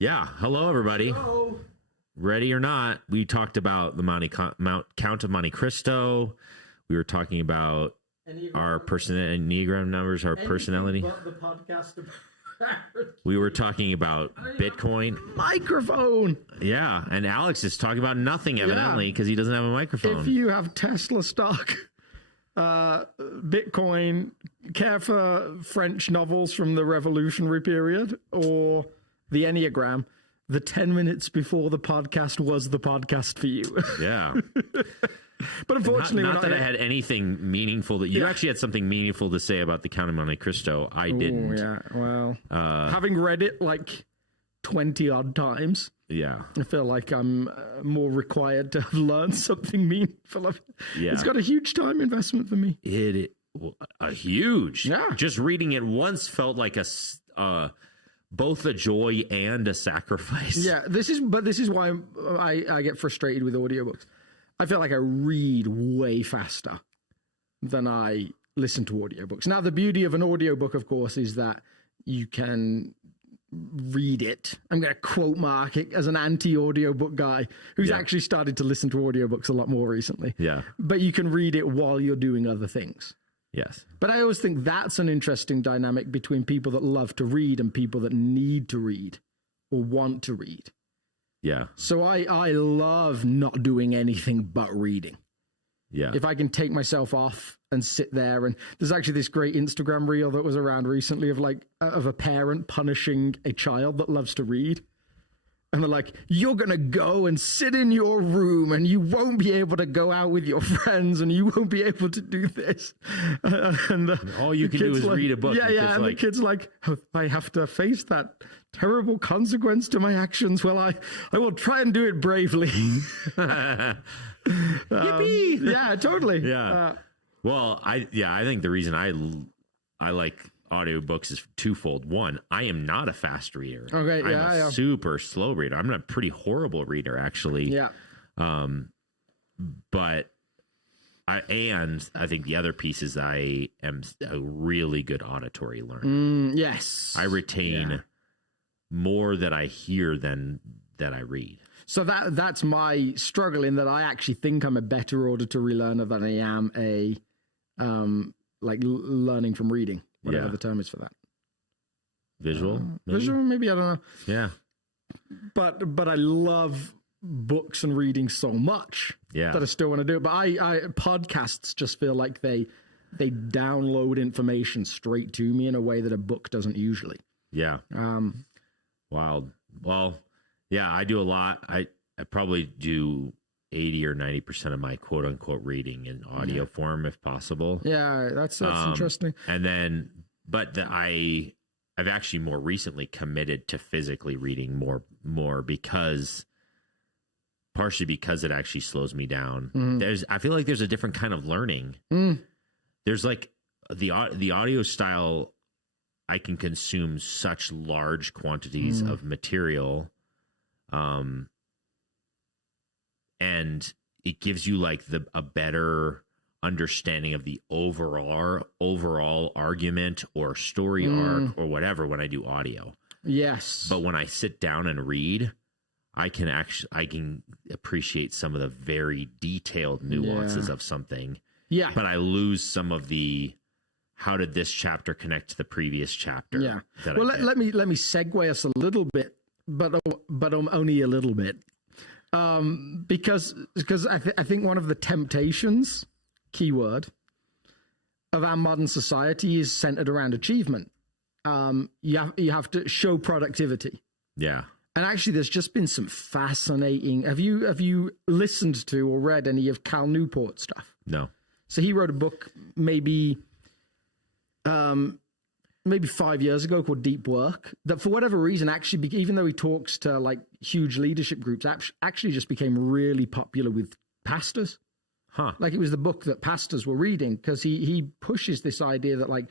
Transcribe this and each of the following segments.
Yeah. Hello, everybody. Hello. Ready or not, we talked about the Count of Monte Cristo. We were talking about our Enneagram numbers, our personality. But the podcast about we were talking about Bitcoin. microphone. Yeah. And Alex is talking about nothing, evidently, because he doesn't have a microphone. If you have Tesla stock, Bitcoin, care for French novels from the Revolutionary period, or the Enneagram, the 10 minutes before the podcast was the podcast for you. Yeah. But unfortunately, not that I had anything meaningful that you actually had something meaningful to say about the Count of Monte Cristo. I didn't. Yeah, well, having read it like 20 odd times, I feel like I'm more required to have learned something meaningful. It's got a huge time investment for me. A huge. Yeah. Just reading it once felt like both a joy and a sacrifice. Yeah, this is why I get frustrated with audiobooks. I feel like I read way faster than I listen to audiobooks. Now, the beauty of an audiobook, of course, is that you can read it. I'm going to quote Mark as an anti-audiobook guy who's actually started to listen to audiobooks a lot more recently. Yeah. But you can read it while you're doing other things. Yes. But I always think that's an interesting dynamic between people that love to read and people that need to read or want to read. Yeah. So I love not doing anything but reading. Yeah. If I can take myself off and sit there, and there's actually this great Instagram reel that was around recently of a parent punishing a child that loves to read. And they're like, you're going to go and sit in your room and you won't be able to go out with your friends and you won't be able to do this. And all you can do is read a book. Yeah. And the kid's like, oh, I have to face that terrible consequence to my actions. Well, I will try and do it bravely. Yippee! Yeah, totally. Yeah. Well, I think the reason I like audiobooks is twofold. One, I am not a fast reader. Okay, I'm a super slow reader. I'm a pretty horrible reader, actually. Yeah. But I think the other piece is I am a really good auditory learner. Yes. I retain more that I hear than that I read. So that's my struggle, in that I actually think I'm a better auditory learner than I am a learning from reading. Whatever the term is for that. Visual? Maybe, I don't know. Yeah. But I love books and reading so much that I still want to do it. But I podcasts just feel like they download information straight to me in a way that a book doesn't usually. Yeah. Wild. Well, yeah, I do a lot. I probably do 80 or 90% of my quote unquote reading in audio form, if possible. Yeah, that's interesting. And then, I've actually more recently committed to physically reading more partially because it actually slows me down. I feel like there's a different kind of learning. There's like the audio style. I can consume such large quantities of material. And it gives you like a better understanding of the overall argument or story arc or whatever when I do audio. Yes. But when I sit down and read, I can appreciate some of the very detailed nuances of something. Yeah. But I lose some of the how did this chapter connect to the previous chapter? Yeah. Well, let me segue us a little bit, but only a little bit. Because I think one of the temptations, keyword, of our modern society is centered around achievement. You have to show productivity. Yeah. And actually, there's just been some fascinating. Have you listened to or read any of Cal Newport's stuff? No. So he wrote a book maybe 5 years ago called Deep Work, that for whatever reason, actually, even though he talks to like huge leadership groups, actually just became really popular with pastors. Huh. Like it was the book that pastors were reading, because he pushes this idea that like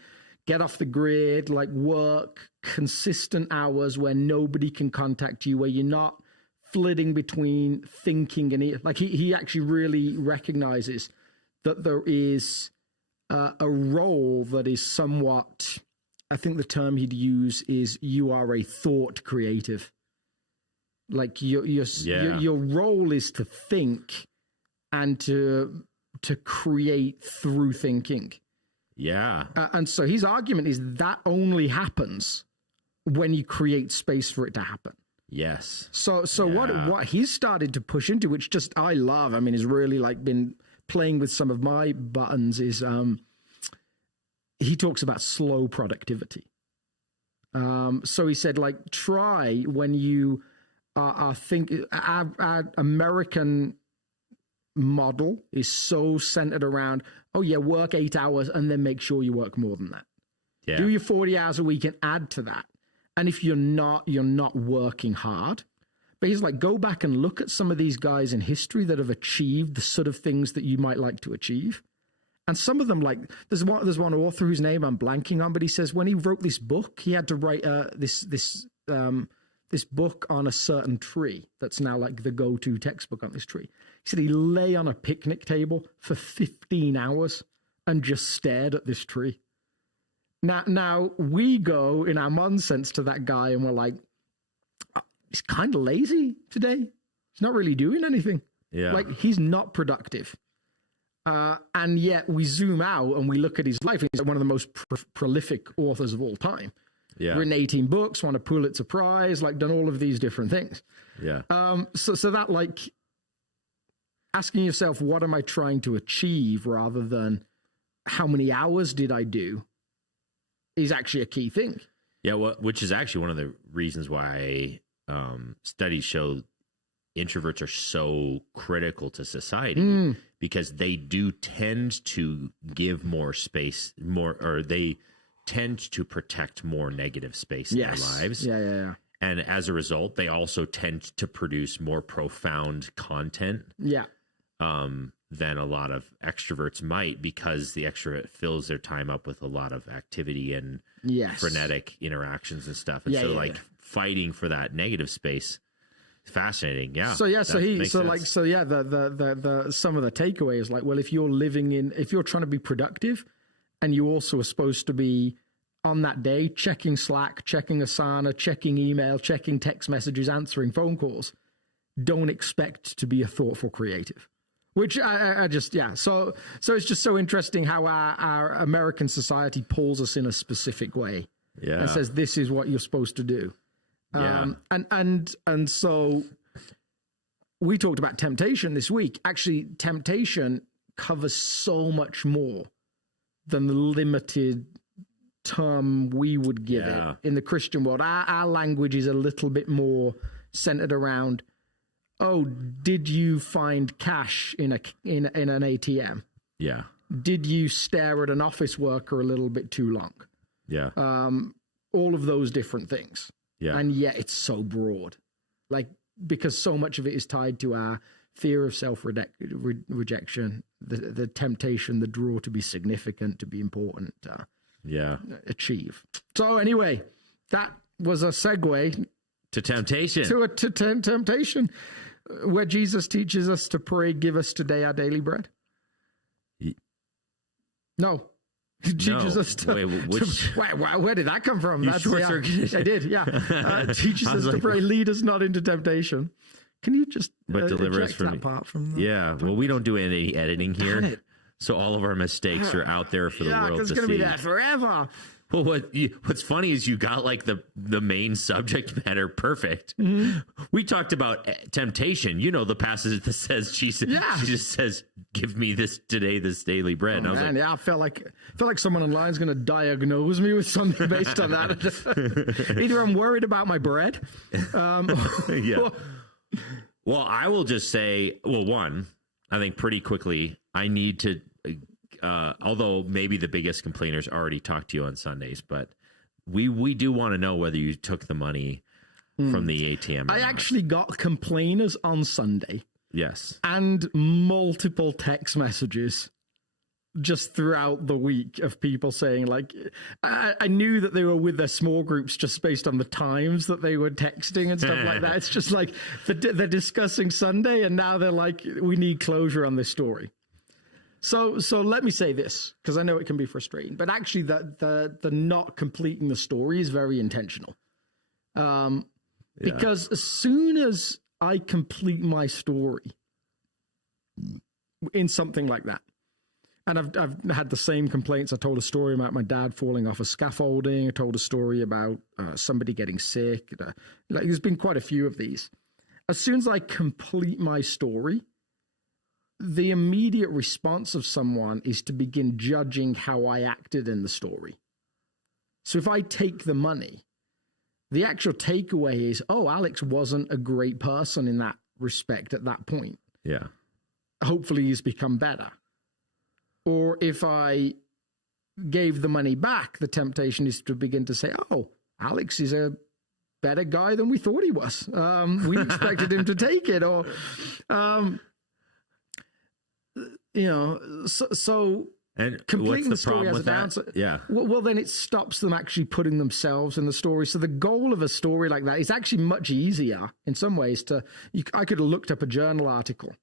get off the grid, like work consistent hours where nobody can contact you, where you're not flitting between thinking and like he actually really recognizes that there is a role that is somewhat, I think the term he'd use is you are a thought creative. Like your role is to think and to create through thinking. Yeah. And so his argument is that only happens when you create space for it to happen. Yes. So what he's started to push into, which just I love, I mean, is really like been playing with some of my buttons, is he talks about slow productivity. So he said, like, try when you are thinking, our American model is so centered around, oh yeah, work 8 hours and then make sure you work more than that. Yeah. Do your 40 hours a week and add to that. And if you're not working hard. But he's like, go back and look at some of these guys in history that have achieved the sort of things that you might like to achieve. And some of them, like, there's one author whose name I'm blanking on, but he says when he wrote this book, he had to write this book on a certain tree that's now like the go-to textbook on this tree. He said he lay on a picnic table for 15 hours and just stared at this tree. Now we go in our modern sense to that guy and we're like, he's kind of lazy today. He's not really doing anything. Yeah. Like, he's not productive. And yet we zoom out and we look at his life. He's one of the most prolific authors of all time. Yeah. Written 18 books, won a Pulitzer Prize, like done all of these different things. Yeah. So that, like, asking yourself, what am I trying to achieve rather than how many hours did I do is actually a key thing. Yeah. Which is actually one of the reasons why studies show introverts are so critical to society, because they do tend to give more space, or they tend to protect more negative space in their lives. Yeah. And as a result, they also tend to produce more profound content. Yeah. Than a lot of extroverts might, because the extrovert fills their time up with a lot of activity and frenetic interactions and stuff. And fighting for that negative space, fascinating. Yeah. So the some of the takeaway is like, well, if you're trying to be productive and you also are supposed to be on that day checking Slack, checking Asana, checking email, checking text messages, answering phone calls, don't expect to be a thoughtful creative. Which I just, So it's just so interesting how our American society pulls us in a specific way. Yeah. And says, this is what you're supposed to do. And so we talked about temptation this week. Actually, temptation covers so much more than the limited term we would give it in the Christian world. Our language is a little bit more centered around, oh, did you find cash in an ATM? Yeah. Did you stare at an office worker a little bit too long? Yeah. All of those different things. Yeah. And yet it's so broad, like, because so much of it is tied to our fear of self-rejection, the temptation, the draw to be significant, to be important, achieve. So anyway, that was a segue to temptation. To temptation, where Jesus teaches us to pray, give us today our daily bread. No. He teaches us to... where did that come from? That's I did, yeah. Teaches us to pray, lead us not into temptation. Can you just deliver us from that part from the... Yeah, well, we don't do any editing here. So all of our mistakes are out there for the world to see. Yeah, it's going to be there forever. Well, what's funny is you got like the main subject matter perfect. Mm-hmm. We talked about temptation. You know, the passage that says Jesus says, "Give me this daily bread." Oh, man, I felt like someone online is going to diagnose me with something based on that. Either I'm worried about my bread. Yeah. Well, I will just say, one, I think pretty quickly, I need to. Although maybe the biggest complainers already talked to you on Sundays, but we do want to know whether you took the money from the ATM. I actually got complainers on Sunday. Yes. And multiple text messages just throughout the week of people saying, like, I knew that they were with their small groups just based on the times that they were texting and stuff like that. It's just like they're discussing Sunday and now they're like, we need closure on this story. So let me say this, because I know it can be frustrating, but actually the not completing the story is very intentional. Because as soon as I complete my story in something like that, and I've had the same complaints. I told a story about my dad falling off a scaffolding. I told a story about somebody getting sick. There's been quite a few of these. As soon as I complete my story, the immediate response of someone is to begin judging how I acted in the story. So if I take the money, the actual takeaway is, oh, Alex wasn't a great person in that respect at that point. Yeah. Hopefully he's become better. Or if I gave the money back, the temptation is to begin to say, oh, Alex is a better guy than we thought he was. We expected him to take it. Or, so and completing what's the problem with that? Downside, Yeah. Well, then it stops them actually putting themselves in the story. So the goal of a story like that is actually much easier in some ways. I could have looked up a journal article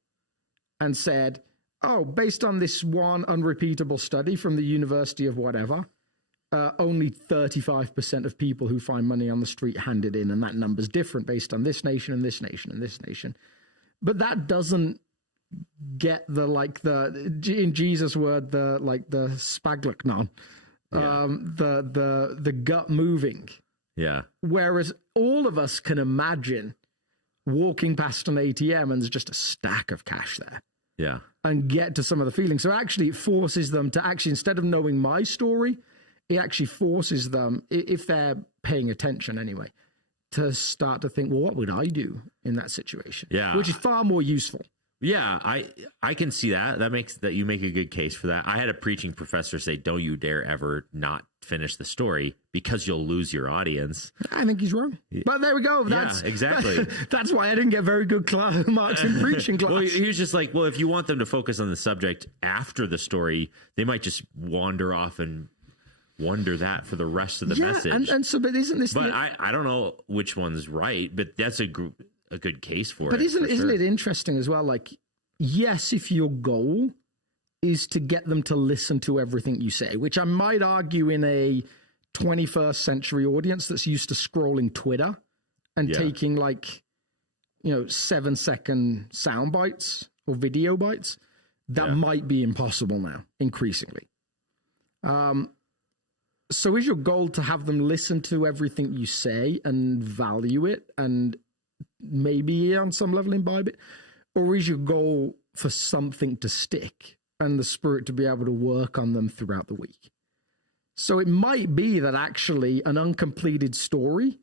and said, oh, based on this one unrepeatable study from the University of whatever, only 35% of people who find money on the street hand it in, and that number's different based on this nation and this nation and this nation. But that doesn't get in Jesus' word, the spaglaknon, the gut moving. Yeah. Whereas all of us can imagine walking past an ATM and there's just a stack of cash there. Yeah. And get to some of the feelings. So actually it forces them to actually, instead of knowing my story, it actually forces them, if they're paying attention anyway, to start to think, well, what would I do in that situation? Yeah. Which is far more useful. Yeah, I can see that. You make a good case for that. I had a preaching professor say, don't you dare ever not finish the story because you'll lose your audience. I think he's wrong. But there we go. Exactly. That's why I didn't get very good marks in preaching class. Well, he was just like, well, if you want them to focus on the subject after the story, they might just wander off and wonder that for the rest of the message. But isn't this... But I don't know which one's right, but that's a good case for it. But isn't it interesting as well? Like, yes, if your goal is to get them to listen to everything you say, which I might argue in a 21st century audience that's used to scrolling Twitter and taking 7-second sound bites or video bites, that might be impossible now, increasingly. So is your goal to have them listen to everything you say and value it and maybe on some level imbibe it? Or is your goal for something to stick and the Spirit to be able to work on them throughout the week? So it might be that actually an uncompleted story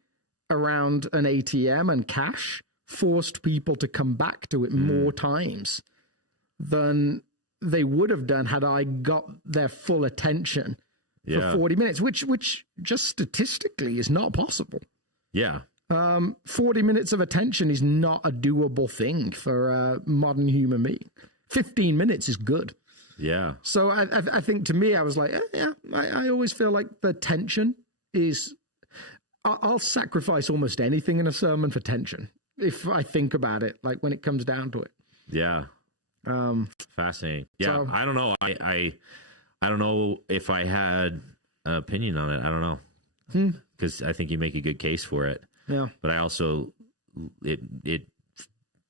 around an ATM and cash forced people to come back to it more times than they would have done had I got their full attention for 40 minutes, which just statistically is not possible. Yeah. 40 minutes of attention is not a doable thing for a modern human being. 15 minutes is good. Yeah. So I think to me, I was like, I always feel like the tension is, I'll sacrifice almost anything in a sermon for tension if I think about it, like when it comes down to it. Yeah. Fascinating. Yeah. So, I don't know. I don't know if I had an opinion on it. I don't know. Because I think you make a good case for it. Yeah. But I also, it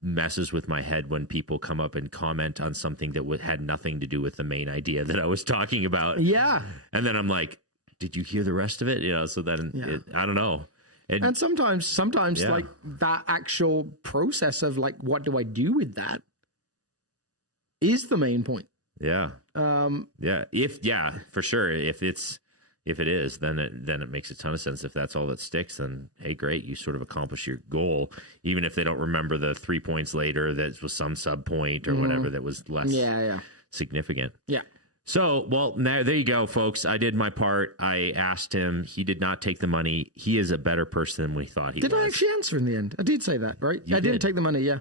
messes with my head when people come up and comment on something that had nothing to do with the main idea that I was talking about. Yeah. And then I'm like, did you hear the rest of it? So then I don't know. And sometimes like that actual process of like, what do I do with that is the main point. Yeah. For sure. If it is, then it makes a ton of sense. If that's all that sticks, then hey, great, you sort of accomplish your goal, even if they don't remember the 3 points later that was some sub point or whatever that was less significant. Yeah. So, well, now there you go, folks. I did my part. I asked him. He did not take the money. He is a better person than we thought he was. Did I actually answer in the end? I did say that, right? I didn't take the money. Yeah.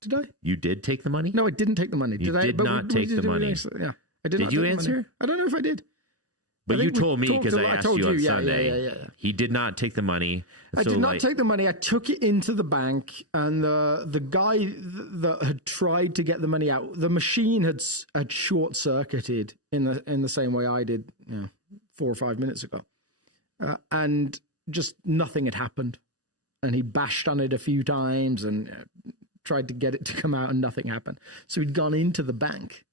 Did I? You did take the money? No, I didn't take the money. You did not take the money. Yeah. I did. Did you answer? I don't know if I did. But you told me because I asked you on Sunday. Yeah. He did not take the money. I did not take the money. I took it into the bank, and the guy that had tried to get the money out, the machine had short circuited in the same way I did 4 or 5 minutes ago, and just nothing had happened. and he bashed on it a few times and tried to get it to come out, and nothing happened. So he'd gone into the bank.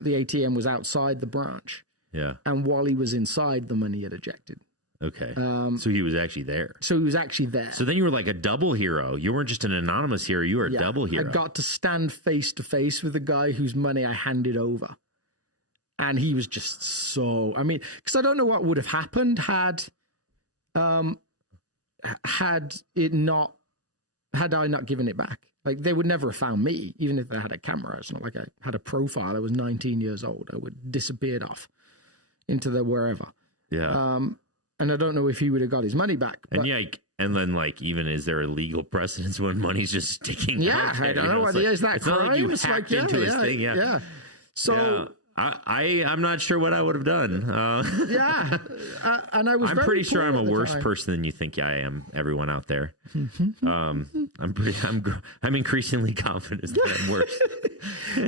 The ATM was outside the branch. Yeah. And while he was inside, the money had ejected. Okay. So he was actually there. So then you were like a double hero. You weren't just an anonymous hero. You were a double hero. I got to stand face to face with the guy whose money I handed over. And he was just so, I mean, because I don't know what would have happened had I not given it back. Like, they would never have found me, even if they had a camera. It's not like I had a profile. I was 19 years old. I would disappeared off into the wherever. Yeah. And I don't know if he would have got his money back. But, and then even is there a legal precedence when money's just sticking out there? I don't know what is that it's crime? not like you hacked into his thing. Yeah. So I'm not sure what I would have done. And I was. I'm pretty sure I'm a worse person than you think I am. Everyone out there, I'm increasingly confident that I'm worse.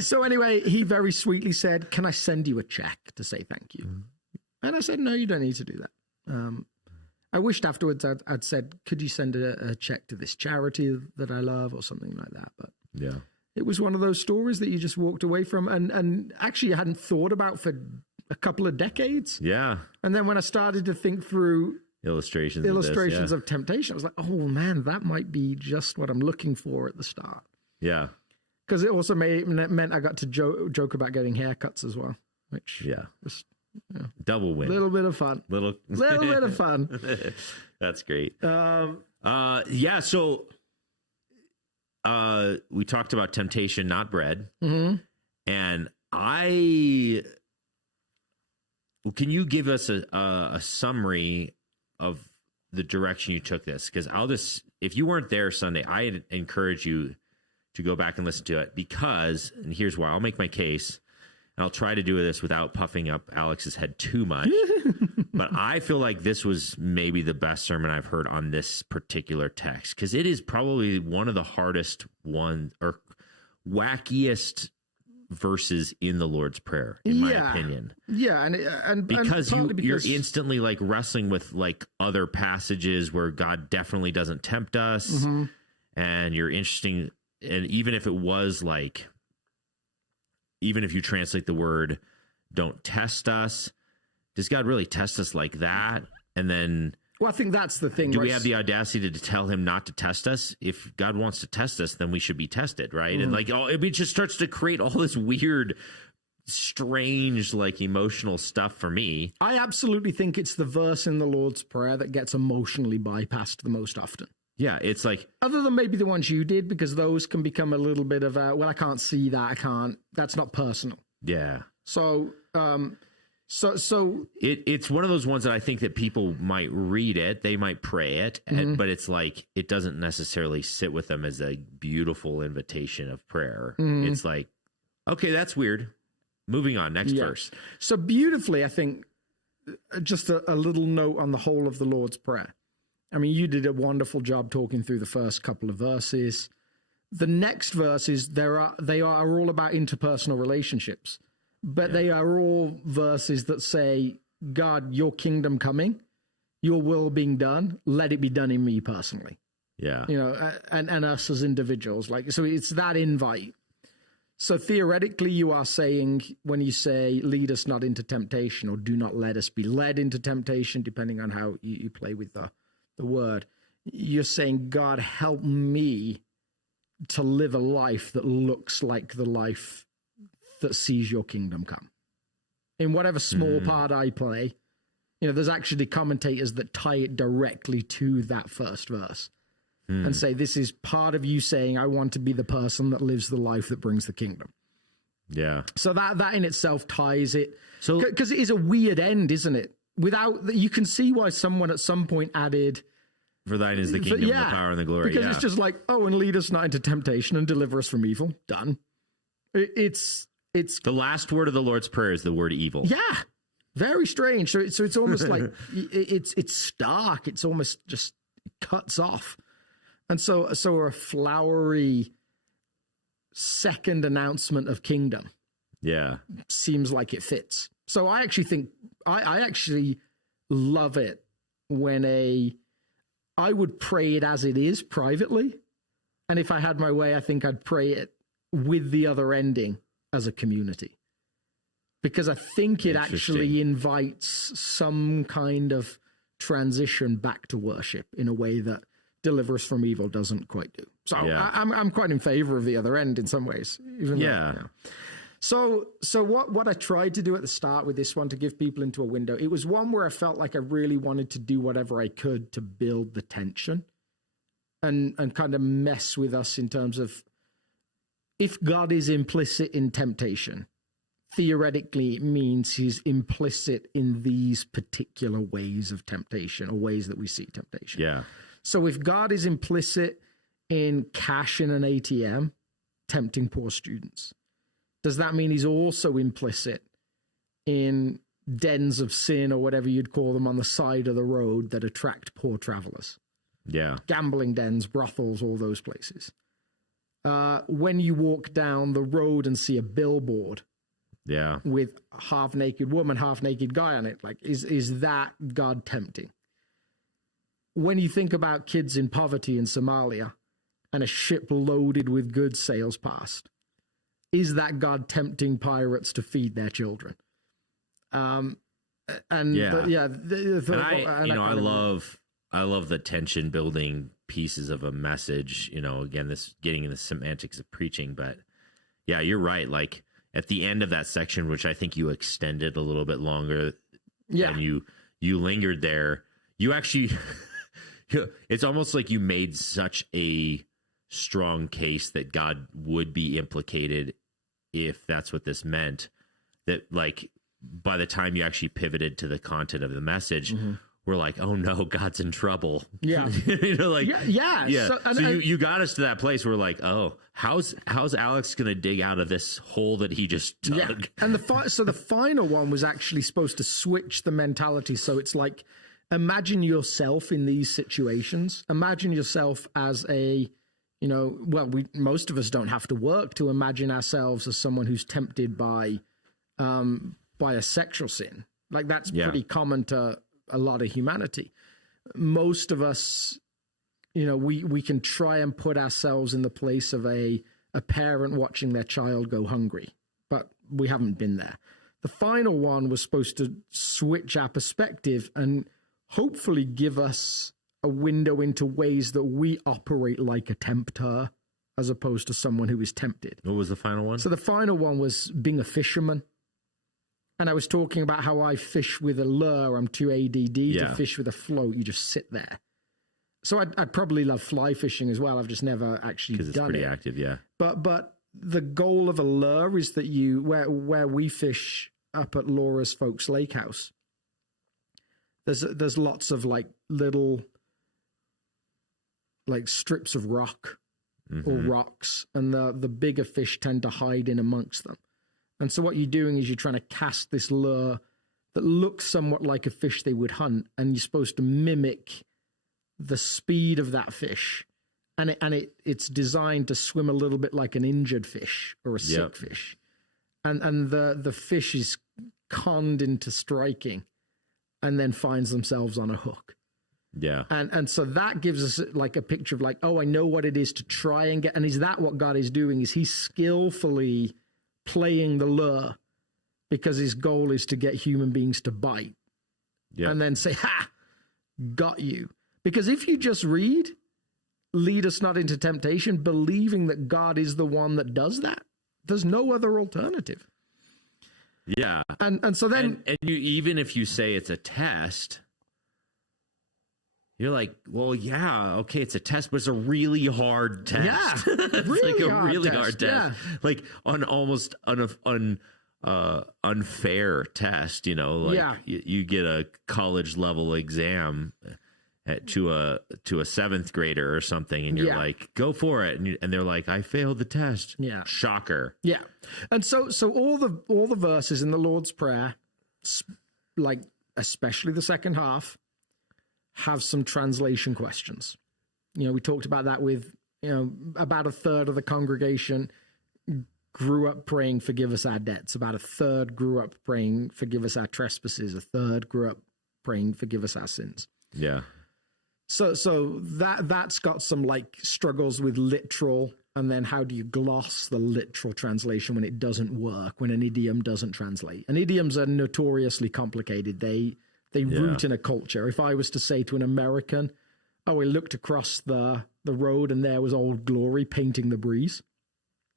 So anyway, he very sweetly said, "Can I send you a check to say thank you?" And I said, "No, you don't need to do that." I wished afterwards I'd said, "Could you send a check to this charity that I love," or something like that. But yeah. It was one of those stories that you just walked away from and actually hadn't thought about for a couple of decades. Yeah. And then when I started to think through illustrations of temptation, I was like, oh man, that might be just what I'm looking for at the start. Yeah. Because it also meant I got to joke about getting haircuts as well, which was double win. Little bit of fun. Little bit of fun. That's great. So we talked about temptation, not bread. Mm-hmm. And can you give us a summary of the direction you took this? Because if you weren't there Sunday, I encourage you to go back and listen to it and here's why. I'll make my case, and I'll try to do this without puffing up Alex's head too much. But I feel like this was maybe the best sermon I've heard on this particular text, because it is probably one of the hardest or wackiest verses in the Lord's Prayer, in my opinion. Yeah, and because you're instantly like wrestling with like other passages where God definitely doesn't tempt us, mm-hmm. and you're interesting. And even if you translate the word "don't test us," does God really test us like that? And then, I think that's the thing. Do we have the audacity to tell him not to test us? If God wants to test us, then we should be tested, right? Mm. And it just starts to create all this weird, strange, emotional stuff for me. I absolutely think it's the verse in the Lord's Prayer that gets emotionally bypassed the most often. Yeah, it's like, other than maybe the ones you did, because those can become a little bit of I can't see that. That's not personal. Yeah. So it's one of those ones that I think that people might read it, they might pray it, mm-hmm. but it's like, it doesn't necessarily sit with them as a beautiful invitation of prayer. Mm-hmm. It's like, okay, that's weird. Moving on, next verse. So beautifully, I think, just a little note on the whole of the Lord's Prayer. I mean, you did a wonderful job talking through the first couple of verses. The next verses, they are all about interpersonal relationships. But they are all verses that say, God, your kingdom coming, your will being done, let it be done in me personally. Yeah. And us as individuals. So it's that invite. So theoretically, you are saying, when you say, lead us not into temptation, or do not let us be led into temptation, depending on how you play with the word, you're saying, God, help me to live a life that looks like the life that sees your kingdom come. In whatever small part I play, there's actually commentators that tie it directly to that first verse and say, this is part of you saying, I want to be the person that lives the life that brings the kingdom. Yeah. So that in itself ties it. So, because it is a weird end, isn't it? You can see why someone at some point added, for thine is the kingdom, the power, and the glory. Because it's just like, and lead us not into temptation and deliver us from evil. Done. It's the last word of the Lord's Prayer is the word evil. Yeah, very strange. So it's almost like it's stark. It's almost just cuts off, and so a flowery second announcement of kingdom. Yeah, seems like it fits. So I actually think I actually love it when I would pray it as it is privately. And if I had my way, I think I'd pray it with the other ending as a community. Because I think it actually invites some kind of transition back to worship in a way that Deliver Us from Evil doesn't quite do. So I'm quite in favor of the other end in some ways. Even though, So what I tried to do at the start with this one to give people into a window, it was one where I felt like I really wanted to do whatever I could to build the tension and kind of mess with us in terms of, if God is implicit in temptation, theoretically it means he's implicit in these particular ways of temptation or ways that we see temptation. Yeah. So if God is implicit in cash in an ATM, tempting poor students, does that mean he's also implicit in dens of sin or whatever you'd call them on the side of the road that attract poor travelers? Yeah. Gambling dens, brothels, all those places. When you walk down the road and see a billboard with a half-naked woman, half-naked guy on it, like, is that God tempting? When you think about kids in poverty in Somalia and a ship loaded with goods sails past, is that God tempting pirates to feed their children? I love the tension building pieces of a message, again, this getting in the semantics of preaching, but yeah, you're right. Like at the end of that section, which I think you extended a little bit longer and you lingered there, you actually, it's almost like you made such a strong case that God would be implicated if that's what this meant, that like by the time you actually pivoted to the content of the message, we're like, oh no, God's in trouble. Yeah. So you got us to that place where we're like, oh, how's Alex going to dig out of this hole that he just dug? Yeah. And the final one was actually supposed to switch the mentality. So it's like, imagine yourself in these situations. Imagine yourself as most of us don't have to work to imagine ourselves as someone who's tempted by a sexual sin. Like that's pretty common to a lot of humanity. Most of us, we can try and put ourselves in the place of a parent watching their child go hungry, but we haven't been there. The final one was supposed to switch our perspective and hopefully give us a window into ways that we operate like a tempter as opposed to someone who is tempted. What was the final one? So the final one was being a fisherman. And I was talking about how I fish with a lure. I'm too ADD to fish with a float. You just sit there. So I'd probably love fly fishing as well. I've just never actually done it. Because it's pretty active, yeah. But the goal of a lure is that where we fish up at Laura's folks' lake house, there's lots of like little like strips of rock or rocks, and the bigger fish tend to hide in amongst them. And so what you're doing is you're trying to cast this lure that looks somewhat like a fish they would hunt, and you're supposed to mimic the speed of that fish. And it's designed to swim a little bit like an injured fish or a sick fish. And the fish is conned into striking and then finds themselves on a hook. Yeah. And so that gives us like a picture of like, oh, I know what it is to try and get. And is that what God is doing? Is he skillfully playing the lure because his goal is to get human beings to bite and then say, ha, got you. Because if you just read, lead us not into temptation, believing that God is the one that does that, there's no other alternative. Yeah. And so then... And you, even if you say it's a test, you're like, well, yeah, okay, it's a test, but it's a really hard test. Yeah, really like a really hard test. Yeah. Like on almost unfair test, like you get a college level exam to a seventh grader or something, and you're like, go for it, and they're like, I failed the test. Yeah, shocker. Yeah, and so all the verses in the Lord's Prayer, like especially the second half, have some translation questions. We talked about that with about a third of the congregation grew up praying, forgive us our debts. About a third grew up praying, forgive us our trespasses. A third grew up praying, forgive us our sins. Yeah. So that's got some like struggles with literal, and then how do you gloss the literal translation when it doesn't work, when an idiom doesn't translate? And idioms are notoriously complicated. They root in a culture. If I was to say to an American, "Oh, we looked across the road and there was Old Glory painting the breeze,"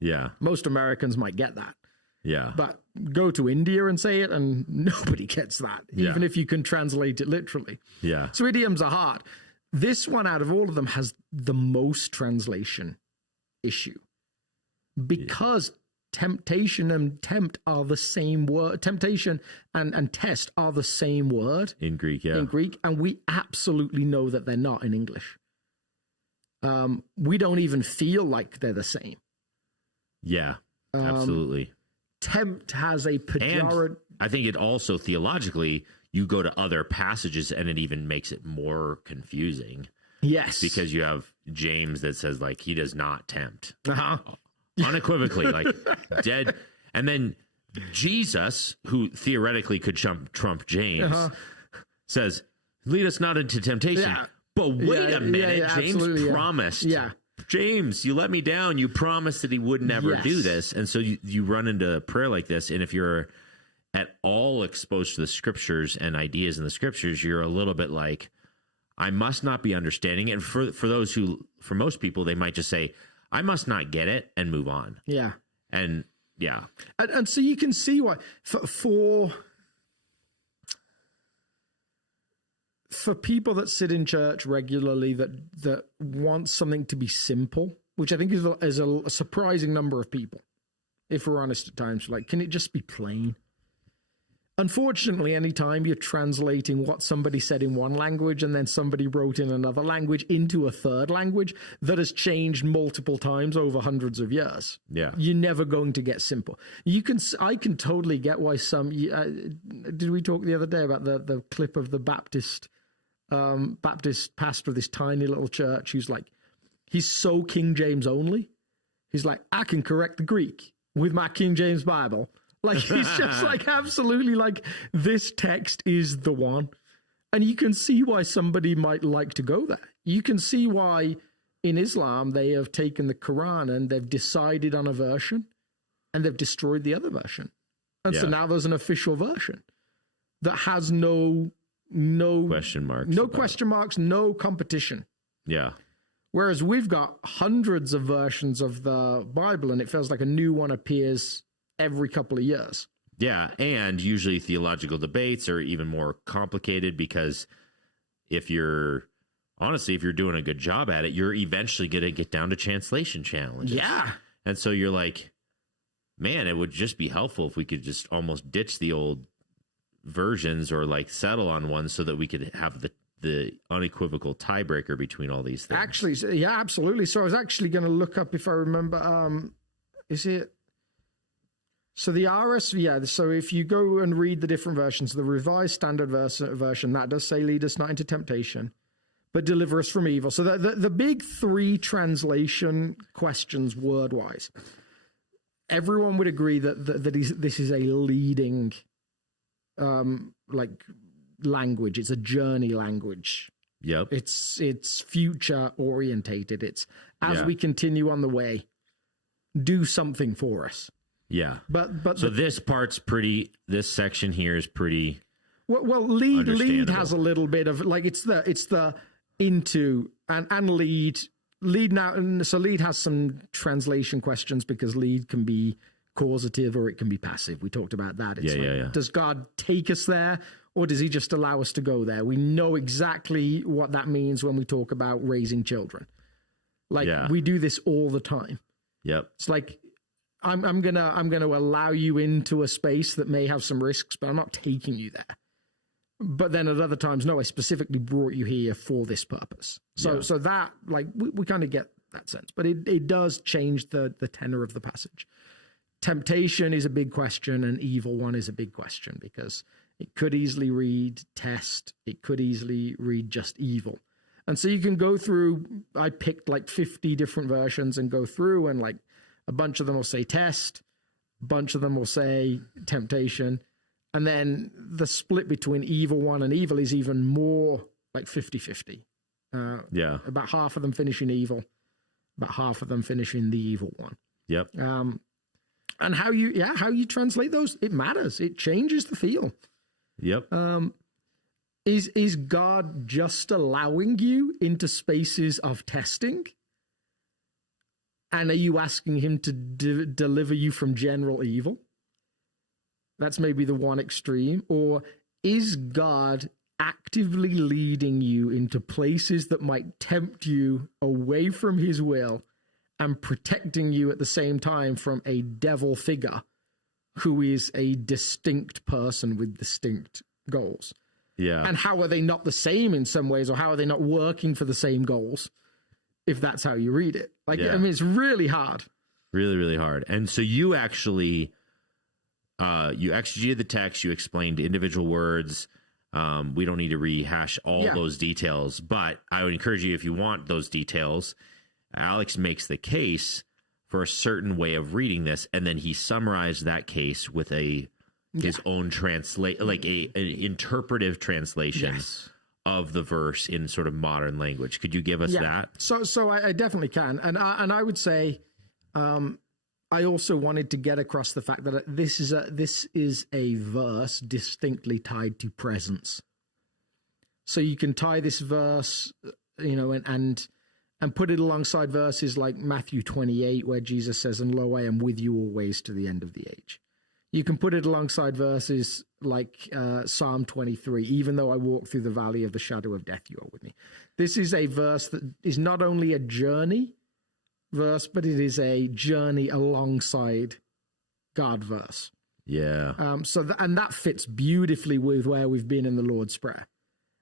Yeah. most Americans might get that. Yeah. But go to India and say it, and nobody gets that, even if you can translate it literally. Yeah. So idioms are hard. This one out of all of them has the most translation issue because temptation and tempt are the same word. Temptation and test are the same word In Greek, yeah. in Greek, and we absolutely know that they're not in English. We don't even feel like they're the same. Yeah, absolutely. Tempt has a pejorative. And I think it also theologically, you go to other passages and it even makes it more confusing. Yes. Because you have James that says, like, he does not tempt. Uh-huh. Unequivocally, like, dead. And then Jesus, who theoretically could trump James, says, lead us not into temptation. Yeah. But wait a minute. James promised. Yeah. James, you let me down. You promised that he would never do this. And so you run into prayer like this. And if you're at all exposed to the scriptures and ideas in the scriptures, you're a little bit like, I must not be understanding it. And for most people, they might just say, I must not get it, and move on. Yeah. And yeah. And so you can see why for people that sit in church regularly that want something to be simple, which I think is a surprising number of people, if we're honest at times, like, can it just be plain? Unfortunately, anytime you're translating what somebody said in one language and then somebody wrote in another language into a third language that has changed multiple times over hundreds of years, you're never going to get simple. I can totally get why some. Did we talk the other day about the clip of the Baptist pastor of this tiny little church who's like, he's so King James only. He's like, I can correct the Greek with my King James Bible. Like, he's just like, absolutely, like, this text is the one. And you can see why somebody might like to go there. You can see why in Islam they have taken the Quran and they've decided on a version and they've destroyed the other version. And so now there's an official version that has no question marks, no competition. Yeah. Whereas we've got hundreds of versions of the Bible and it feels like a new one appears every couple of years. Yeah, and usually theological debates are even more complicated because if you're doing a good job at it, you're eventually going to get down to translation challenges. Yeah. And so you're like, man, it would just be helpful if we could just almost ditch the old versions or like settle on one so that we could have the unequivocal tiebreaker between all these things. Actually, yeah, absolutely. So I was actually going to look up, if I remember, is it? So the RS, so if you go and read the different versions, the Revised Standard Version, that does say, lead us not into temptation, but deliver us from evil. So the big three translation questions word-wise, everyone would agree that this is a leading like language. It's a journey language. Yep. It's future orientated. It's as we continue on the way, do something for us. Yeah. But so this section here is pretty well lead has a little bit of like it's the into and lead now, and so lead has some translation questions because lead can be causative or it can be passive. We talked about that. It's does God take us there or does he just allow us to go there? We know exactly what that means when we talk about raising children. Like we do this all the time. Yep. It's like I'm gonna allow you into a space that may have some risks, but I'm not taking you there. But then at other times, no, I specifically brought you here for this purpose. So that like we kind of get that sense, but it does change the tenor of the passage. Temptation is a big question, and evil one is a big question because it could easily read test. It could easily read just evil. And so you can go through, I picked like 50 different versions and go through and like a bunch of them will say test, a bunch of them will say temptation. And then the split between evil one and evil is even more like 50-50. About half of them finish in evil, about half of them finish in the evil one. Yep. And how you translate those, it matters. It changes the feel. Yep. Is God just allowing you into spaces of testing? And are you asking him to deliver you from general evil? That's maybe the one extreme. Or is God actively leading you into places that might tempt you away from his will and protecting you at the same time from a devil figure who is a distinct person with distinct goals? Yeah. And how are they not the same in some ways, or how are they not working for the same goals, if that's how you read it? Like, I mean, it's really hard. Really, really hard. And so you actually, you exegeted the text, you explained individual words. We don't need to rehash all those details, but I would encourage you, if you want those details, Alex makes the case for a certain way of reading this, and then he summarized that case with his own like an interpretive translation of the verse in sort of modern language. Could you give us that? So I definitely can, and I would say, I also wanted to get across the fact that this is a verse distinctly tied to presence. So you can tie this verse, and put it alongside verses like Matthew 28, where Jesus says, "And lo, I am with you always to the end of the age." You can put it alongside verses like Psalm 23, "Even though I walk through the valley of the shadow of death, you are with me." This is a verse that is not only a journey verse, but it is a journey alongside God verse. Yeah. And that fits beautifully with where we've been in the Lord's Prayer.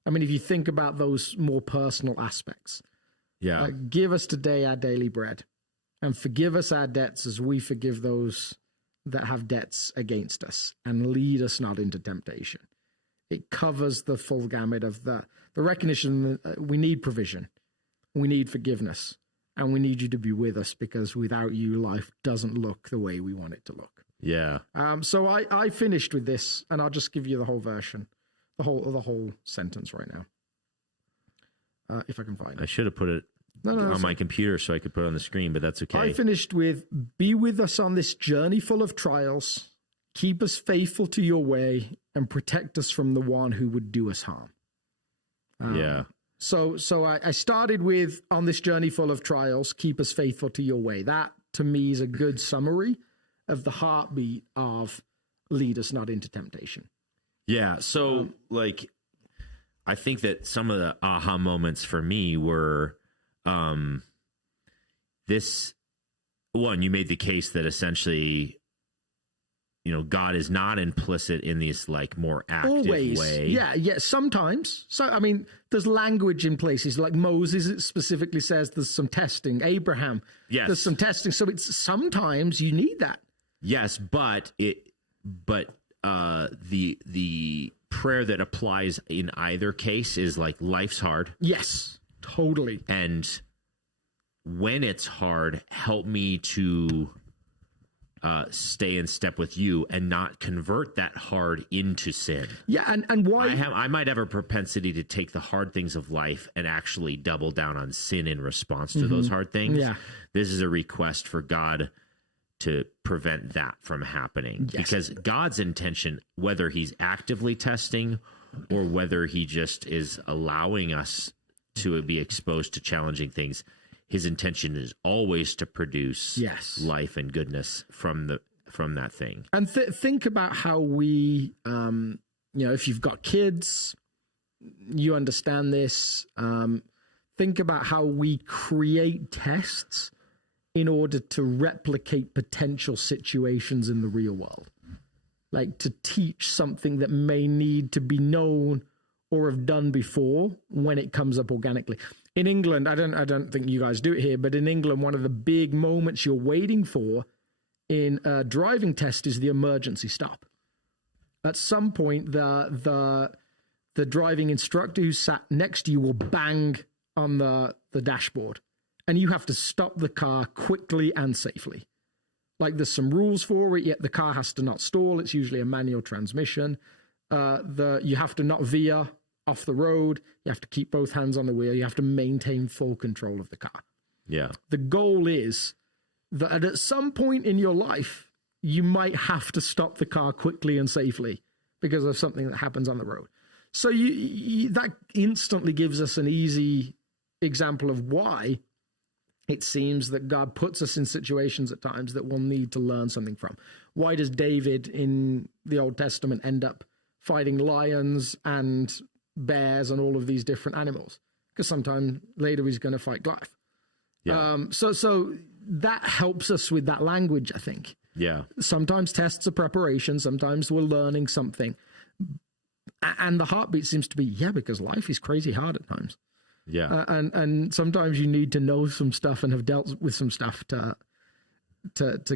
I mean, if you think about those more personal aspects, give us today our daily bread, and forgive us our debts as we forgive those that have debts against us, and lead us not into temptation. It covers the full gamut of the recognition that we need provision, we need forgiveness, and we need you to be with us, because without you, life doesn't look the way we want it to look. Yeah. So I finished with this, and I'll just give you the whole version, the whole sentence right now, if I can find it. I should have put it on my computer so I could put it on the screen, but that's okay. I finished with, "Be with us on this journey full of trials. Keep us faithful to your way, and protect us from the one who would do us harm." So I started with, "On this journey full of trials, keep us faithful to your way." That, to me, is a good summary of the heartbeat of "lead us not into temptation." Yeah. So, I think that some of the aha moments for me were, this one, you made the case that essentially, God is not implicit in this more active way. Yeah. Sometimes. So, I mean, there's language in places like Moses. It specifically says there's some testing. Abraham. Yes. There's some testing. So it's sometimes you need that. Yes, but the prayer that applies in either case is life's hard. Yes, totally. And when it's hard, help me to stay in step with you and not convert that hard into sin. Yeah, and why? I might have a propensity to take the hard things of life and actually double down on sin in response to those hard things. Yeah. This is a request for God to prevent that from happening. Yes. Because God's intention, whether he's actively testing or whether he just is allowing us to be exposed to challenging things, his intention is always to produce life and goodness from that thing. And think about how we, if you've got kids, you understand this. Think about how we create tests in order to replicate potential situations in the real world. Like to teach something that may need to be known or have done before when it comes up organically. In England, I don't think you guys do it here, but in England, one of the big moments you're waiting for in a driving test is the emergency stop. At some point, the driving instructor who sat next to you will bang on the dashboard, and you have to stop the car quickly and safely. Like there's some rules for it, yet the car has to not stall. It's usually a manual transmission. You have to not veer off the road. You have to keep both hands on the wheel. You have to maintain full control of the car. Yeah. The goal is that at some point in your life, you might have to stop the car quickly and safely because of something that happens on the road. So that instantly gives us an easy example of why it seems that God puts us in situations at times that we'll need to learn something from. Why does David in the Old Testament end up fighting lions and bears and all of these different animals? Because sometime later he's going to fight Goliath. Yeah. So that helps us with that language, I think. Yeah. Sometimes tests are preparation. Sometimes we're learning something. And the heartbeat seems to be, because life is crazy hard at times. Yeah. And sometimes you need to know some stuff and have dealt with some stuff to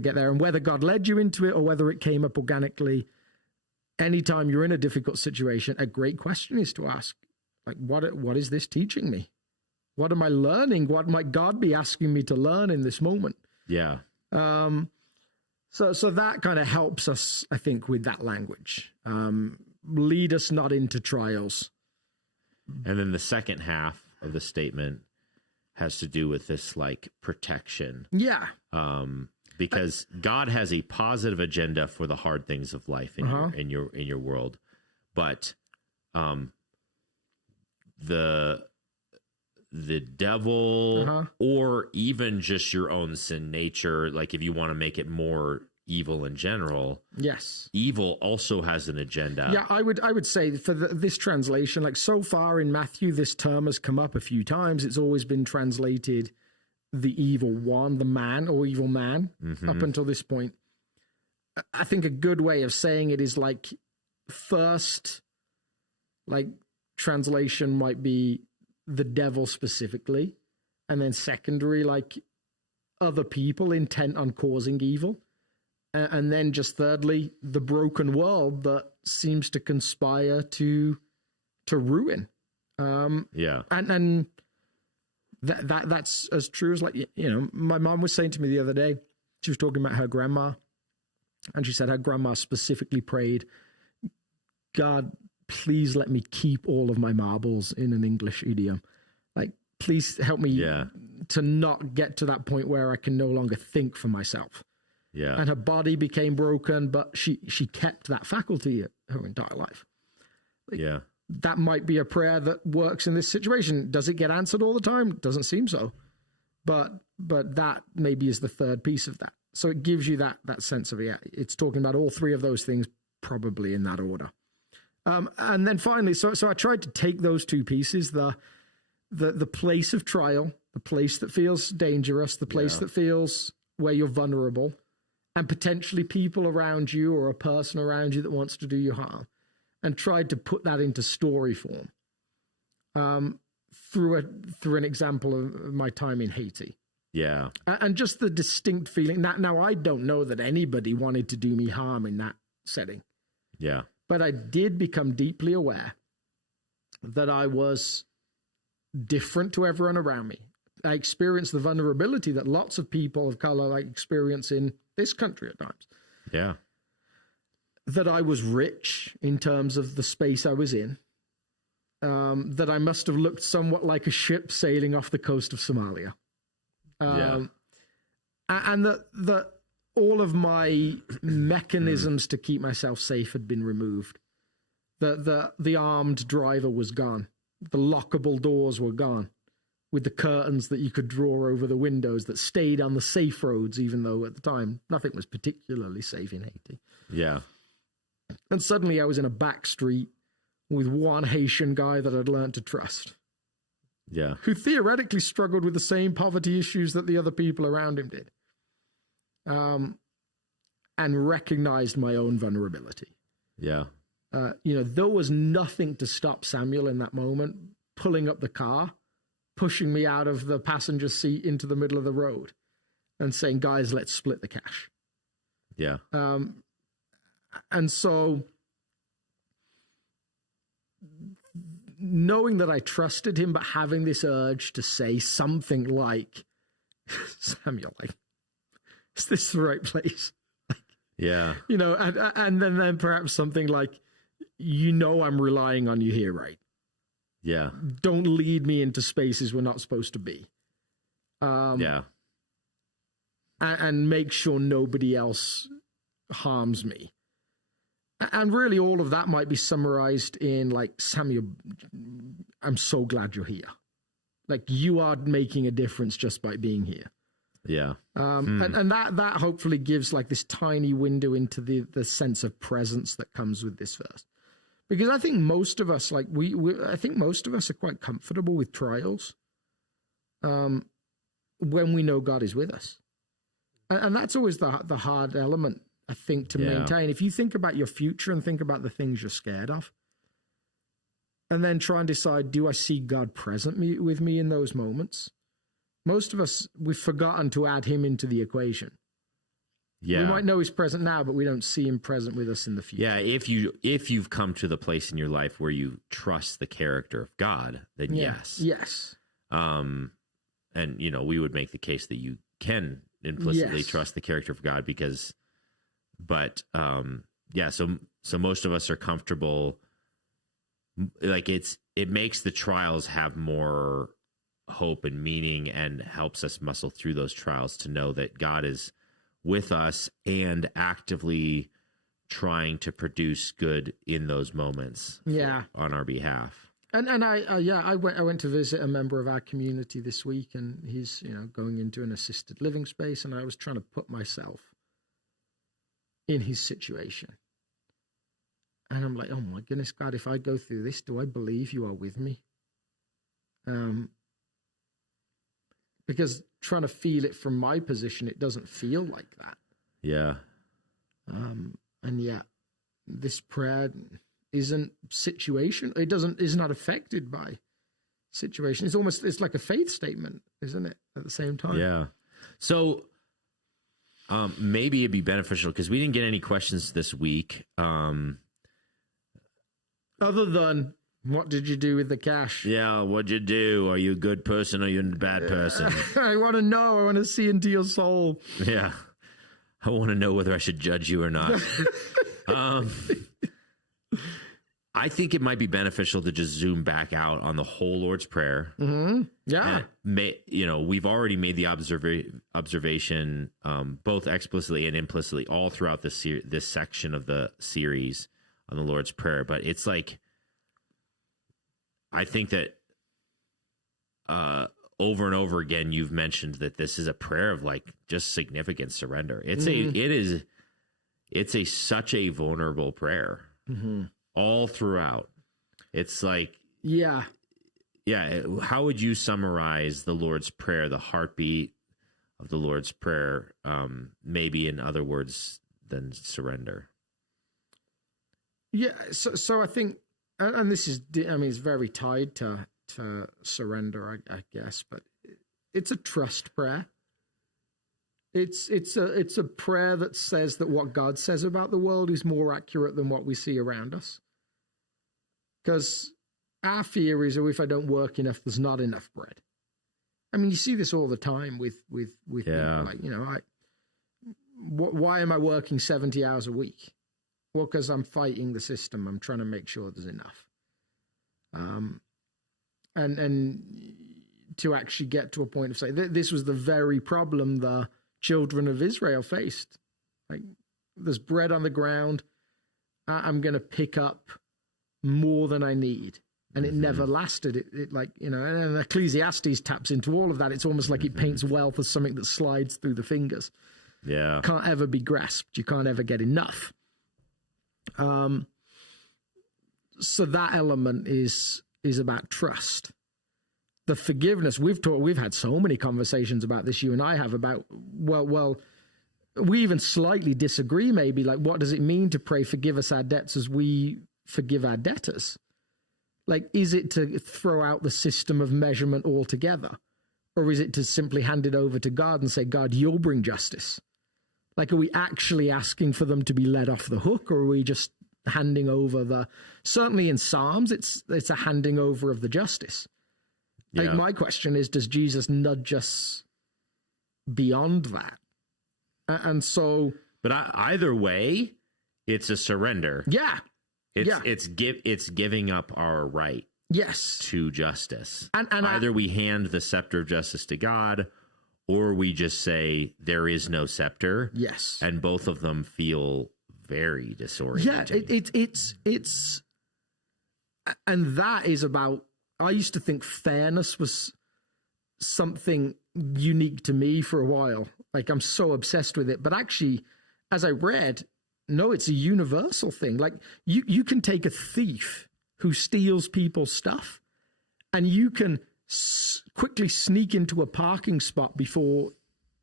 get there. And whether God led you into it or whether it came up organically, anytime you're in a difficult situation, a great question is to ask, like, what is this teaching me? What am I learning? What might God be asking me to learn in this moment? Yeah. So that kind of helps us, I think, with that language. Lead us not into trials. And then the second half of the statement has to do with this like protection. Yeah. Because God has a positive agenda for the hard things of life in your world, but the devil or even just your own sin nature, like if you want to make it more evil in general, yes, evil also has an agenda. Yeah, I would say for this translation, like so far in Matthew, this term has come up a few times. It's always been translated the evil one, the man or evil man, up until this point. I think a good way of saying it is like first, like translation might be the devil specifically, and then secondary, like other people intent on causing evil. And then just thirdly, the broken world that seems to conspire to ruin. And that's as true as, like, my mom was saying to me the other day, she was talking about her grandma, and she said her grandma specifically prayed, God, please let me keep all of my marbles, in an English idiom. Like, please help me to not get to that point where I can no longer think for myself. Yeah. And her body became broken, but she kept that faculty her entire life. Like, that might be a prayer that works in this situation. Does it get answered all the time? Doesn't seem so. But that maybe is the third piece of that. So it gives you that sense of, it's talking about all three of those things, probably in that order. And then finally, so I tried to take those two pieces, the place of trial, the place that feels dangerous, the place that feels where you're vulnerable, and potentially people around you or a person around you that wants to do you harm, and tried to put that into story form through an example of my time in Haiti. Yeah. And just the distinct feeling. Now, I don't know that anybody wanted to do me harm in that setting. Yeah. But I did become deeply aware that I was different to everyone around me. I experienced the vulnerability that lots of people of color experience in this country at times. Yeah. That I was rich in terms of the space I was in. That I must have looked somewhat like a ship sailing off the coast of Somalia. And that all of my mechanisms to keep myself safe had been removed. The armed driver was gone. The lockable doors were gone, with the curtains that you could draw over the windows that stayed on the safe roads, even though at the time nothing was particularly safe in Haiti. Yeah. And suddenly I was in a back street with one Haitian guy that I'd learned to trust. Yeah. Who theoretically struggled with the same poverty issues that the other people around him did. And recognized my own vulnerability. Yeah. There was nothing to stop Samuel in that moment pulling up the car, pushing me out of the passenger seat into the middle of the road and saying, guys, let's split the cash. Yeah. And so knowing that I trusted him, but having this urge to say something like, Samuel, is this the right place? Yeah. And then perhaps something like, I'm relying on you here, right? Yeah. Don't lead me into spaces we're not supposed to be. Yeah. And make sure nobody else harms me. And really all of that might be summarized in like, Samuel, I'm so glad you're here. Like, you are making a difference just by being here. Yeah. And that hopefully gives like this tiny window into the sense of presence that comes with this verse. Because I think most of us, like I think most of us are quite comfortable with trials when we know God is with us. And that's always the hard element, I think, to maintain. If you think about your future and think about the things you're scared of, and then try and decide, do I see God present with me in those moments? Most of us, we've forgotten to add him into the equation. Yeah. We might know he's present now, but we don't see him present with us in the future. Yeah, if you've come to the place in your life where you trust the character of God, then yes. Yes. And we would make the case that you can implicitly trust the character of God so most of us are comfortable, like it makes the trials have more hope and meaning and helps us muscle through those trials to know that God is with us and actively trying to produce good in those moments on our behalf. And I went to visit a member of our community this week, and he's going into an assisted living space, and I was trying to put myself in his situation. And I'm like, oh my goodness, God, if I go through this, do I believe you are with me? Because trying to feel it from my position, it doesn't feel like that. Yeah. And yet this prayer isn't situation. Is not affected by situation. It's like a faith statement, isn't it? At the same time. Yeah. So maybe it'd be beneficial because we didn't get any questions this week. Other than, what did you do with the cash? Yeah, what'd you do? Are you a good person or are you a bad person? I want to know. I want to see into your soul. Yeah. I want to know whether I should judge you or not. I think it might be beneficial to just zoom back out on the whole Lord's Prayer. Mm-hmm. Yeah. We've already made the observation, both explicitly and implicitly, all throughout this section of the series on the Lord's Prayer. But it's like, I think that over and over again, you've mentioned that this is a prayer of like just significant surrender. It's such a vulnerable prayer all throughout. It's like, yeah. How would you summarize the Lord's Prayer, the heartbeat of the Lord's Prayer, maybe in other words than surrender? Yeah. So I think, and this is, it's very tied to surrender, I guess, but it's a trust prayer. It's a prayer that says that what God says about the world is more accurate than what we see around us. Because our fear is, oh, if I don't work enough, there's not enough bread. I mean, you see this all the time with people. Like, why am I working 70 hours a week? Well, because I'm fighting the system. I'm trying to make sure there's enough. And to actually get to a point of saying this was the very problem the children of Israel faced. Like, there's bread on the ground. I'm going to pick up more than I need. And it never lasted. It and Ecclesiastes taps into all of that. It's almost like it paints wealth as something that slides through the fingers. Yeah. Can't ever be grasped. You can't ever get enough. So that element is about trust. The forgiveness, we've had so many conversations about this, you and I have, about, well, we even slightly disagree maybe, like, what does it mean to pray, forgive us our debts as we forgive our debtors? Like, is it to throw out the system of measurement altogether? Or is it to simply hand it over to God and say, God, you'll bring justice? Like, are we actually asking for them to be let off the hook, or are we just handing over certainly in Psalms, it's a handing over of the justice. Yeah. Like, my question is, does Jesus nudge us beyond that? And so, but either way, it's a surrender. Yeah. It's giving up our right Yes. to justice. And either we hand the scepter of justice to God, or we just say there is no scepter. Yes. And both of them feel very disorienting. Yeah, it's and that is about, I used to think fairness was something unique to me for a while. Like, I'm so obsessed with it. But actually, as I read, no, it's a universal thing. Like, you can take a thief who steals people's stuff, and you can quickly sneak into a parking spot before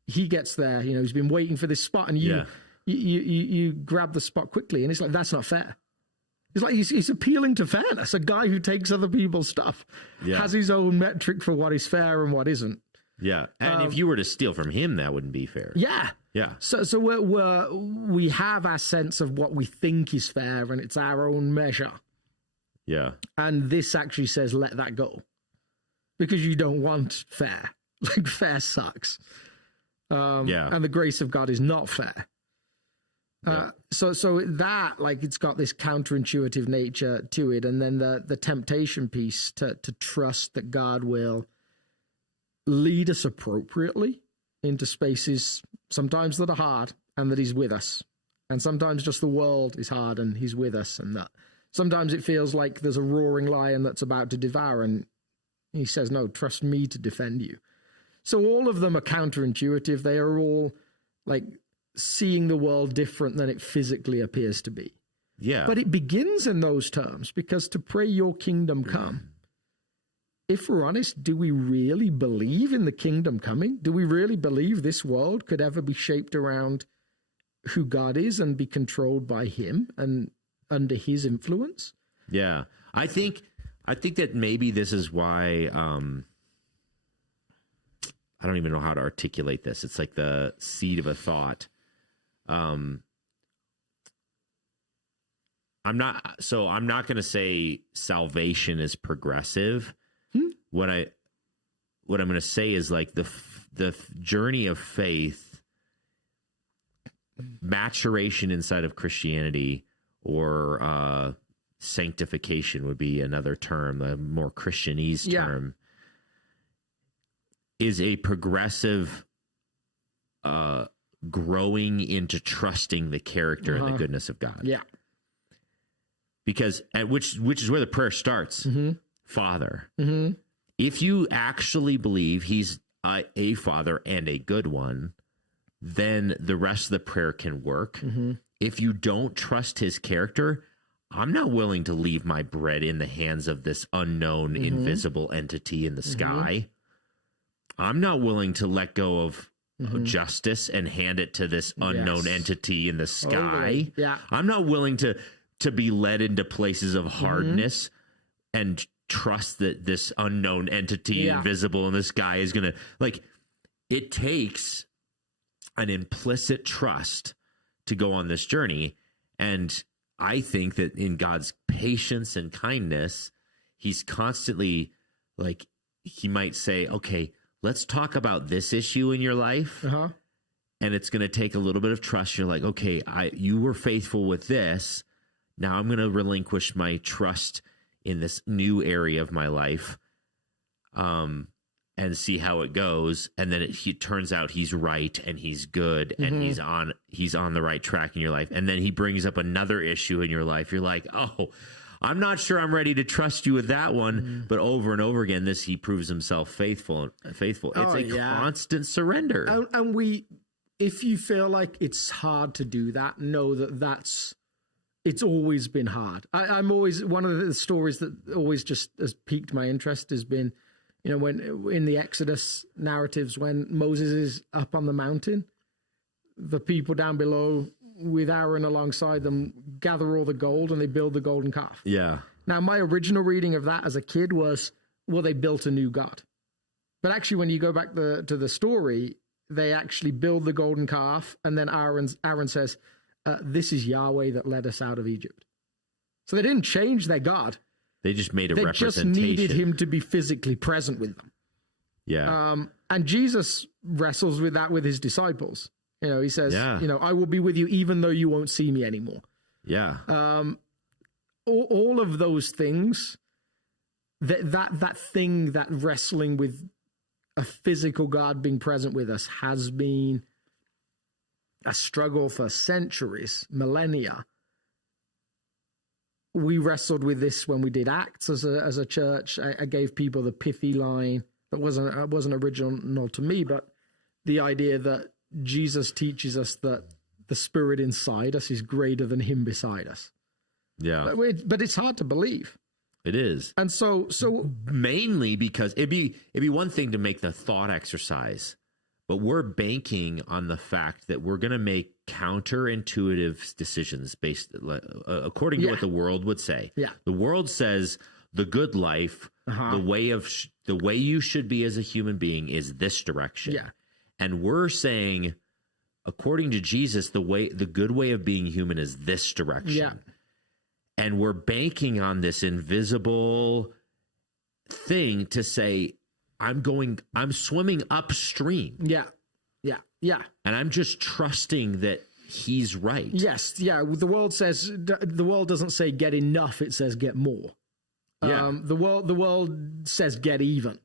he gets there. You know, he's been waiting for this spot, and you grab the spot quickly, and it's like, that's not fair. It's like he's appealing to fairness. A guy who takes other people's stuff has his own metric for what is fair and what isn't. Yeah, and if you were to steal from him, that wouldn't be fair. Yeah. So we have our sense of what we think is fair, and it's our own measure. Yeah. And this actually says, let that go, because you don't want fair. Like, fair sucks. And the grace of God is not fair. So that, like, it's got this counterintuitive nature to it. And then the temptation piece to trust that God will lead us appropriately into spaces sometimes that are hard, and that he's with us. And sometimes just the world is hard and he's with us, and that sometimes it feels like there's a roaring lion that's about to devour, and he says, no, trust me to defend you. So all of them are counterintuitive. They are all like seeing the world different than it physically appears to be. Yeah. But it begins in those terms, because to pray your kingdom come, if we're honest, do we really believe in the kingdom coming? Do we really believe this world could ever be shaped around who God is and be controlled by him and under his influence? Yeah. I think that maybe this is why I don't even know how to articulate this. It's like the seed of a thought. I'm not going to say salvation is progressive. What I'm going to say is, like, the journey of faith, maturation inside of Christianity, or sanctification would be another term, the more Christianese term, is a progressive growing into trusting the character and the goodness of God. Yeah. Because which is where the prayer starts. Father. If you actually believe he's a father and a good one, then the rest of the prayer can work. If you don't trust his character, I'm not willing to leave my bread in the hands of this unknown, invisible entity in the sky. I'm not willing to let go of justice and hand it to this unknown entity in the sky. I'm not willing to be led into places of hardness and trust that this unknown entity, invisible in the sky, is going to, like, it takes an implicit trust to go on this journey. And I think that in God's patience and kindness, he's constantly, like, he might say, okay, let's talk about this issue in your life. And it's going to take a little bit of trust. You're like, okay, you were faithful with this. Now I'm going to relinquish my trust in this new area of my life, and see how it goes. And then it turns out he's right and he's good and he's on the right track in your life. And then he brings up another issue in your life. You're like, oh, I'm not sure I'm ready to trust you with that one. But over and over again, he proves himself faithful. It's a constant surrender. And if you feel like it's hard to do that, know that it's always been hard. I'm always, one of the stories that always just has piqued my interest has been, you know, when in the Exodus narratives, when Moses is up on the mountain, the people down below with Aaron alongside them gather all the gold and they build the golden calf. Yeah. Now, my original reading of that as a kid was, well, they built a new god. But actually, when you go back to the story, they actually build the golden calf, and then Aaron says, this is Yahweh that led us out of Egypt. So they didn't change their God. They just made a they representation. They just needed him to be physically present with them. Yeah. And Jesus wrestles with that with his disciples. You know, he says, you know, I will be with you even though you won't see me anymore. Yeah. All of those things, that thing, that wrestling with a physical God being present with us, has been a struggle for centuries, millennia. We wrestled with this when we did Acts as a church. I gave people the pithy line that wasn't original to me, but the idea that Jesus teaches us that the Spirit inside us is greater than him beside us. Yeah. But it's hard to believe. It is. And so mainly because it'd be one thing to make the thought exercise, but we're banking on the fact that we're going to make counterintuitive decisions based according to what the world would say. Yeah. The world says the good life, the way you should be as a human being is this direction. Yeah. And we're saying, according to Jesus, the good way of being human is this direction. Yeah. And we're banking on this invisible thing to say, I'm swimming upstream. Yeah. Yeah. Yeah. And I'm just trusting that he's right. Yes. Yeah. The world doesn't say get enough. It says get more. Yeah. The world says get even.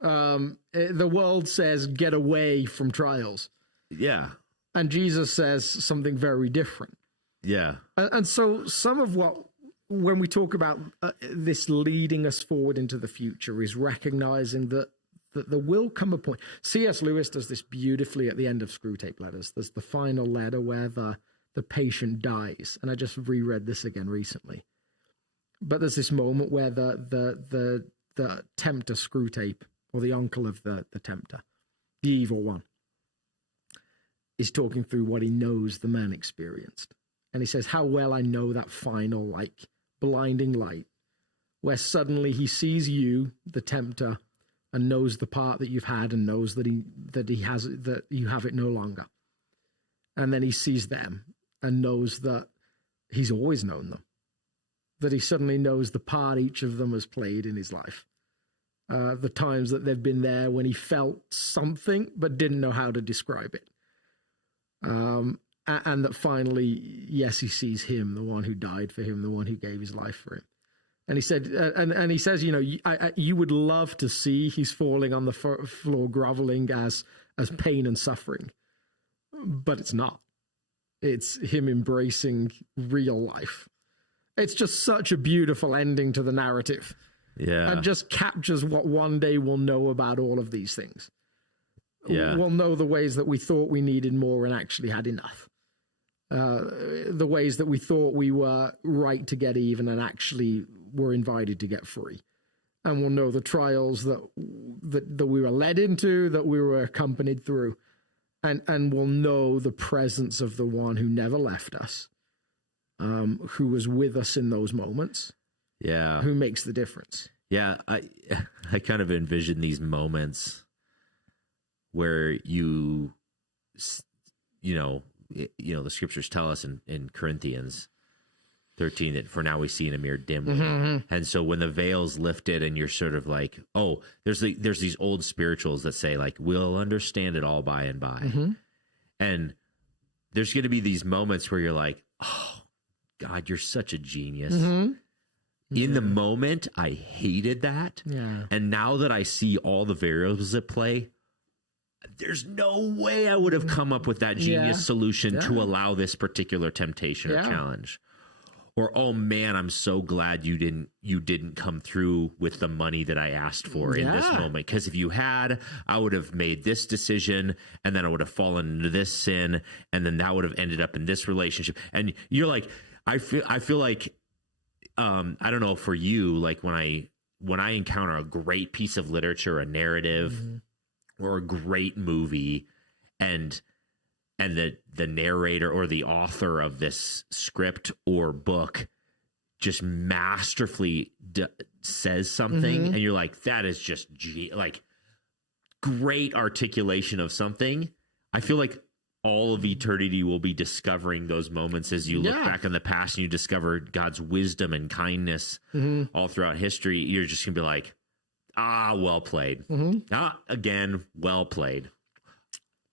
The world says get away from trials. Yeah. And Jesus says something very different. Yeah. And so some of when we talk about this leading us forward into the future, is recognizing that there will come a point. C.S. Lewis does this beautifully at the end of Screwtape Letters. There's the final letter where the patient dies. And I just reread this again recently. But there's this moment where the tempter, Screwtape, or the uncle of the tempter, the evil one, is talking through what he knows the man experienced. And he says, how well I know that final, like, blinding light, where suddenly he sees you, the tempter, and knows the part that you've had, and knows that you have it no longer. And then he sees them and knows that he's always known them, that he suddenly knows the part each of them has played in his life. The times that they've been there when he felt something but didn't know how to describe it. And that finally, yes, he sees him, the one who died for him, the one who gave his life for him. And he said, and he says, you would love to see he's falling on the floor, groveling as pain and suffering, but it's not. It's him embracing real life. It's just such a beautiful ending to the narrative. Yeah. And just captures what one day we'll know about all of these things. Yeah. We'll know the ways that we thought we needed more and actually had enough. The ways that we thought we were right to get even and actually were invited to get free. And we'll know the trials that we were led into, that we were accompanied through. And we'll know the presence of the one who never left us, who was with us in those moments. Yeah. Who makes the difference. Yeah. I kind of envision these moments where the scriptures tell us in Corinthians 13 that for now we see in a mirror dimly. Mm-hmm. And so when the veil's lifted and you're sort of like, oh, there's these old spirituals that say like, we'll understand it all by and by. Mm-hmm. And there's going to be these moments where you're like, oh God, you're such a genius. Mm-hmm. In the moment, I hated that. Yeah. And now that I see all the variables at play, there's no way I would have come up with that genius solution to allow this particular temptation or challenge. Or, oh man, I'm so glad you didn't come through with the money that I asked for in this moment. Because if you had, I would have made this decision, and then I would have fallen into this sin, and then that would have ended up in this relationship. And you're like, I feel like, I don't know for you, like when I encounter a great piece of literature, a narrative, or a great movie, and the narrator or the author of this script or book just masterfully says something, and you're like, that is just like great articulation of something. I feel like all of eternity will be discovering those moments as you look back in the past and you discover God's wisdom and kindness all throughout history. You're just gonna be like, well played. Again, well played.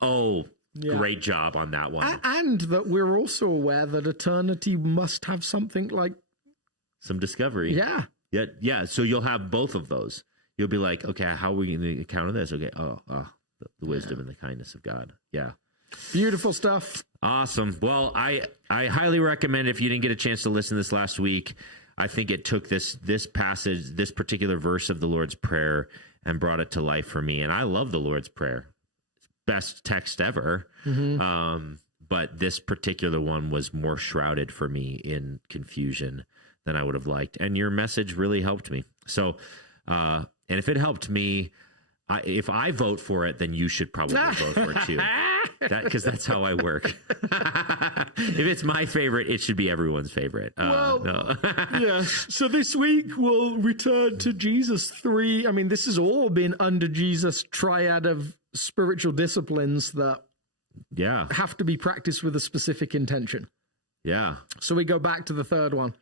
Oh, great job on that one. And that we're also aware that eternity must have something like some discovery. Yeah. Yeah. So you'll have both of those. You'll be like, okay, how are we going to counter this? Okay. The wisdom and the kindness of God. Yeah. Beautiful stuff. Awesome. Well, I highly recommend, if you didn't get a chance to listen this last week, I think it took this passage, this particular verse of the Lord's Prayer, and brought it to life for me. And I love the Lord's Prayer. Best text ever. But this particular one was more shrouded for me in confusion than I would have liked. And your message really helped me. So, and if it helped me, if I vote for it, then you should probably vote for it too. Because that's how I work. If it's my favorite, it should be everyone's favorite. No. Yeah. So this week we'll return to Jesus 3. I mean, this has all been under Jesus' triad of spiritual disciplines that have to be practiced with a specific intention. Yeah. So we go back to the third one,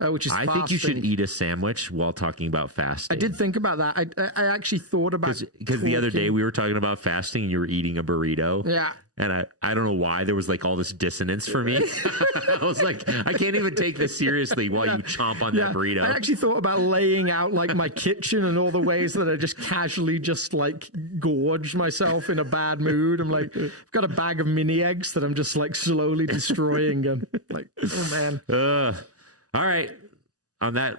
which is fasting. I think you should eat a sandwich while talking about fasting. I did think about that. I actually thought about because the other day we were talking about fasting and you were eating a burrito. Yeah. And I don't know why there was like all this dissonance for me. I was like, I can't even take this seriously while you chomp on that burrito. I actually thought about laying out like my kitchen and all the ways that I just casually just like gorge myself in a bad mood. I'm like, I've got a bag of mini eggs that I'm just like slowly destroying. And like, oh man. All right. On that